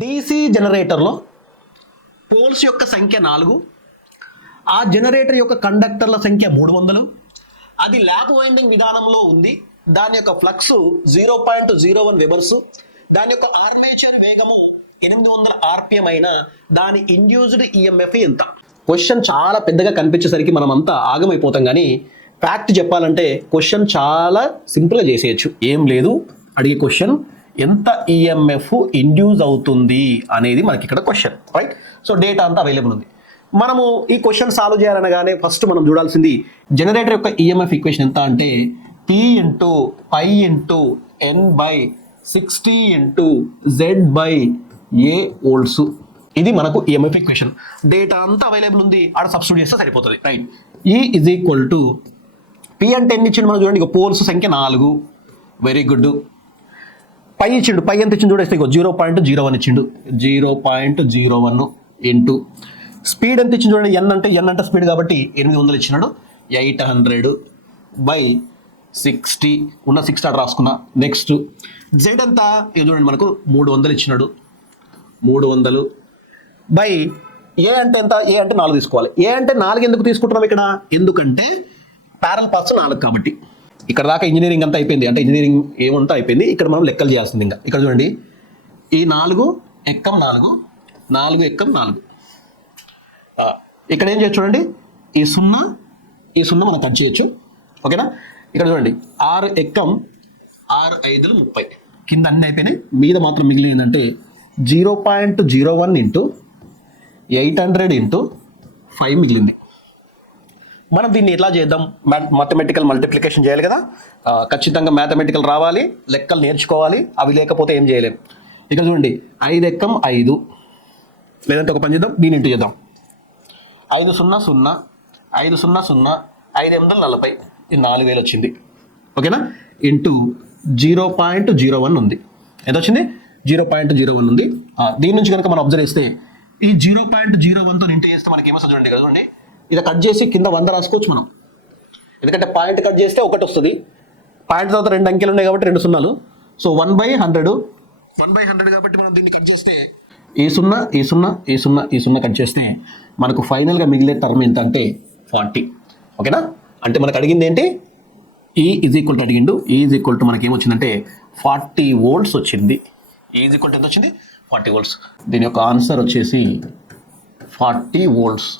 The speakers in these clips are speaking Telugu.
డీసీ జనరేటర్లో పోల్స్ యొక్క సంఖ్య నాలుగు ఆ జనరేటర్ యొక్క కండక్టర్ల సంఖ్య మూడు వందలు. అది ల్యాప్ వైండింగ్ విధానంలో ఉంది. దాని యొక్క flux zero point zero one webers దాని యొక్క ఆర్మేచర్ వేగము ఎనిమిది వందల ఆర్పిఎం అయిన దాని ఇండ్యూస్డ్ ఈఎంఎఫ్ ఎంత? క్వశ్చన్ చాలా పెద్దగా కనిపించేసరికి మనం అంతా ఆగమైపోతాం కానీ ఫ్యాక్ట్ చెప్పాలంటే క్వశ్చన్ చాలా సింపుల్గా చేసేయచ్చు. ఏం లేదు? అడిగే క్వశ్చన్ ఎంత ఈఎంఎఫ్ ఇండ్యూస్ అవుతుంది అనేది మనకి ఇక్కడ క్వశ్చన్ రైట్ సో డేటా అంతా అవైలబుల్ ఉంది. మనము ఈ క్వశ్చన్ సాల్వ్ చేయాలనగానే ఫస్ట్ మనం చూడాల్సింది జనరేటర్ యొక్క ఈఎంఎఫ్ ఈక్వేషన్ ఎంత అంటే P into pi into N by sixty into Z by A volts ఇది మనకు ఈఎంఎఫ్ ఈక్వేషన్ డేటా అంతా అవైలబుల్ ఉంది. ఆడ సబ్స్టిట్యూట్ చేస్తే సరిపోతుంది రైట్ ఈ ఈజ్ ఈక్వల్ టు పి అంటే ఎన్ని ఇచ్చిండు మనం చూడండి ఇక పోల్స్ సంఖ్య నాలుగు. వెరీ గుడ్ పై ఇచ్చిండు పై ఎంత ఇచ్చిండు చూడేస్తే జీరో పాయింట్ జీరో వన్ ఇచ్చిండు. Zero point zero one into. Speed ఎంత ఇచ్చిండు చూడండి ఎన్ అంటే ఎన్ అంటే స్పీడ్ కాబట్టి ఎనిమిది వందలు ఇచ్చినాడు. Eight hundred by sixty. ఉన్న సిక్స్ స్టార్ రాసుకున్నా. నెక్స్ట్ జెడ్ ఎంత? ఇది చూడండి మనకు మూడు వందలు ఇచ్చినాడు. మూడు వందలు బై ఏ అంటే ఎంత? ఏ అంటే నాలుగు తీసుకోవాలి. ఏ అంటే నాలుగు ఎందుకు తీసుకుంటున్నాం ఇక్కడ? ఎందుకంటే ప్యారల్ పాస్ నాలుగు కాబట్టి. ఇక్కడ దాకా ఇంజనీరింగ్ అంతా అయిపోయింది. అంటే ఇంజనీరింగ్ ఏమంతా అయిపోయింది. ఇక్కడ మనం లెక్కలు చేయాల్సింది ఇంకా. ఇక్కడ చూడండి. ఈ నాలుగు ఎక్కం నాలుగు నాలుగు ఎక్కం నాలుగు. ఇక్కడ ఏం చేయొచ్చు చూడండి? ఈ సున్నా ఈ సున్నా మనం కట్ చేయొచ్చు. ఓకేనా? ఇక్కడ చూడండి. ఆరు ఎక్కం ఆరు ఐదులు ముప్పై. కింద అన్ని అయిపోయినాయి. మీద మాత్రం మిగిలింది ఏంటంటే zero point zero one into eight hundred into five మిగిలింది. మనం దీన్ని ఎట్లా చేద్దాం? మ్యాథమెటికల్ మల్టిప్లికేషన్ చేయాలి కదా. ఖచ్చితంగా మ్యాథమెటికల్ రావాలి లెక్కలు నేర్చుకోవాలి అవి లేకపోతే ఏం చేయలేం. ఇక చూడండి ఐదు ఎక్కం ఐదు. లేదంటే ఒక పని చేద్దాం దీని ఇంటూ చేద్దాం. ఐదు సున్నా సున్నా ఐదు సున్నా సున్నా ఐదు ఎనిమిది వందల నలభై. ఇది నాలుగు వేలు వచ్చింది. ఓకేనా? Into zero point zero one ఉంది. ఎంత వచ్చింది? జీరో పాయింట్ జీరో వన్ ఉంది. దీని నుంచి కనుక మనం అబ్జర్వ్ చేస్తే ఈ జీరో పాయింట్ జీరో వన్తో ఇంటూ చేస్తే మనకి ఏమొస్తుంది చూడండి ఇక్కడ చూడండి. ఇది కట్ చేసి కింద వంద రాసుకోవచ్చు మనం. ఎందుకంటే పాయింట్ కట్ చేస్తే ఒకటి వస్తుంది. పాయింట్ తర్వాత రెండు అంకెలు ఉన్నాయి కాబట్టి రెండు సున్నాలు. So one by hundred. One by hundred కాబట్టి మనం దీన్ని కట్ చేస్తే ఈ సున్నా ఈ సున్నా ఈ సున్నా ఈ సున్నా కట్ చేస్తే మనకు ఫైనల్గా మిగిలే టర్మ్ ఎంత అంటే ఫార్టీ. ఓకేనా? అంటే మనకు అడిగింది ఏంటి? ఈ ఈజ్ ఈక్వల్ టు అడిగిండు. ఈ ఈజ్ ఈక్వల్ టు మనకి ఏమొచ్చిందంటే ఫార్టీ వోల్ట్స్ వచ్చింది. ఈ ఈజ్ ఈక్వల్ టు ఎంత వచ్చింది? Forty volts. దీని యొక్క ఆన్సర్ వచ్చేసి ఫార్టీ వోల్ట్స్.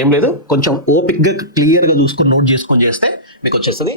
ఏం లేదు. కొంచెం ఓపిక్గా క్లియర్గా చూసుకొని నోట్ చేసుకొని చేస్తే మీకు వచ్చేస్తుంది.